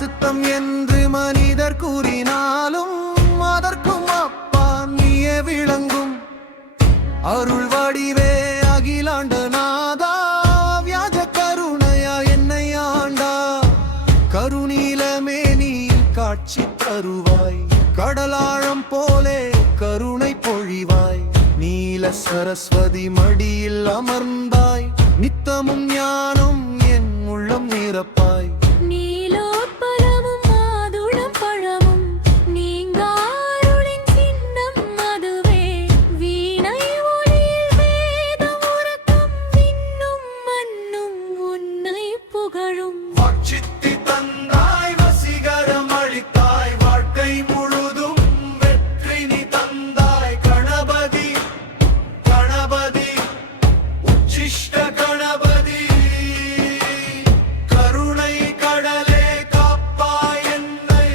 அசுத்தம் என்று மனிதர் கூறினாலும் அதற்கும் அப்பா நீயே விளங்கும் அருள் வடிவே அகிலாண்ட நாதா வியாஜ கருணையா என்னை ஆண்டா கருநீலமே நீ காட்சி தருவாய் கடலாழம் போலே கருணை பொழிவாய் நீல சரஸ்வதி மடியில் அமர்ந்தாய் நித்தமும் ஞானம் என் உள்ளம் நிரப்பாய் நீலோத்பலமும் மாதுளம் பழமும் நீங்காருளின் சின்னம் அதுவே வீணை ஒளியில் வேதம் உறக்கம் விண்ணும் மண்ணும் உன்னை புகழும் வாட்சித்தி தந்தாய் வசீகரம் அளித்தாய் வாழ்க்கை முழுதும் வெற்றி நீ தந்தாய் கணபதி கணபதி உச்சிஷ்ட கணபதி கருணை கடலே காப்பாய் என்னை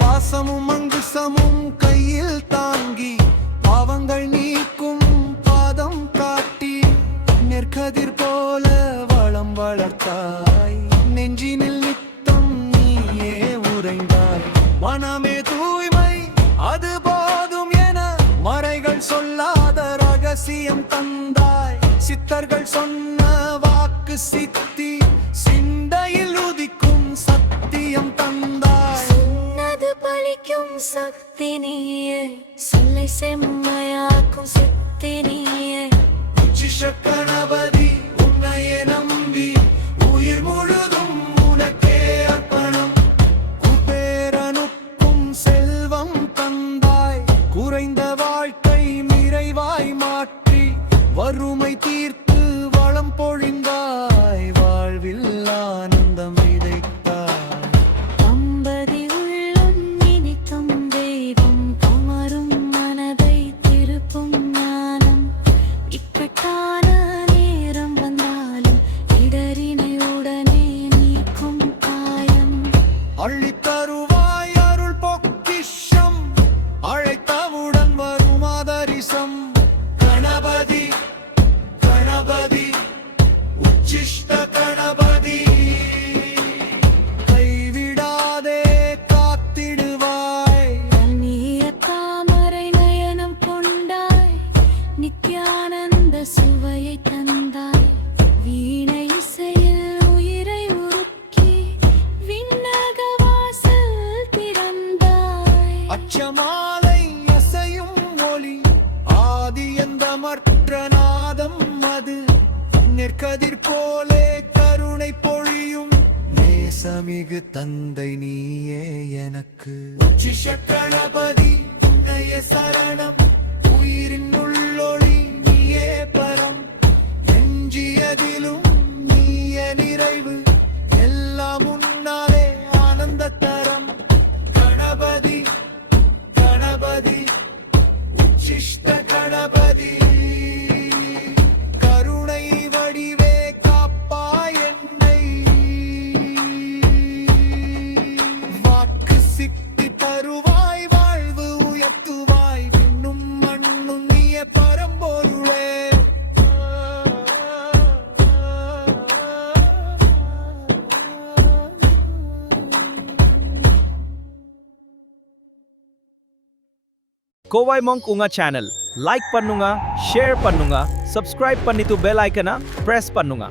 பாசமும் அங்குசமும் கையில் தாங்கி பாவங்கள் நீக்கும் பாதம் காட்டி நெற்கதிர் போல வளம் வளர்த்தாய் நெஞ்சினில் நித்தம் நீயே உறைந்தாய் மனமே தூய்மை அது போதும் என மறைகள் சொல்லாத ரகசியம் தந்தாய் சித்தர்கள் சொன்ன வாக்கு சித்தி சிந்தையில் உதிக்கும் சத்தியம் தந்தாய் சொன்னது பலிக்கும் சக்தி நீயே சொல்லை செம்மையாக்கும் சித்தி நீயே உச்சிஷ கணபதி உன்னையே நம்பி உயிர் முழுதும் உனக்கே அர்ப்பணம் குபேரனுக்கும் செல்வம் தந்தாய் குறைந்த வாழ்க்கை நிறைவாய் மாற்றி வறுமை தீர்த்து வளம் பொழிந்தாய் வாழ்வில் ஆனந்தம் விதைத்தாய் தம்பதி உள்ளம் இனிக்கும் தெய்வம் கமரும் மனதை திருப்பும் ஞானம் இக்கட்டான நேரம் வந்தாலும் இடரினை உடனே நீக்கும் காயம் அள்ளித் தருவாய் அருள் பொக்கிஷம் அழைத்தவுடன் வரும் ஆதரிசம் கணபதி கணபதி உச்சிஷ்ட கணபதி கைவிடாதே காத்திடுவாய் கண்ணீர தாமரை நயனம் கொண்டாய் நித்யானந்த சுவையை தந்தாய் வீணை இசையில் உயிரை உருக்கி விண்ணக வாசல் திறந்தாய் அச்சமாலை அசையும் ஒளி ஆதி எந்த மற்ற நாதம் அது நெற்கதிர் போலே கருணை பொழியும் நேசமிகு தந்தை நீயே எனக்கு உச்சிஷ கணபதி உன்னைய சரணம் உயிரின் உள்ளொளி நீயே பரம் எஞ்சியதிலும் நீயே நிறைவு எல்லாம் உன்னாலே ஆனந்த தரம் கணபதி கணபதி உச்சிஷ்ட கணபதி கருணை வடிவே காப்பாய் என்னை வாக்கு சித்தி தருவாய் வாழ்வு உயர்த்துவாய் விண்ணும் மண்ணும் நீய பரம்பொருளே கோவாய் மங்க் உங்க சேனல் லைக் பண்ணுங்க ஷேர் பண்ணுங்க சப்ஸ்கிரைப் பண்ணிட்டு பெல் ஐக்கனை பிரஸ் பண்ணுங்க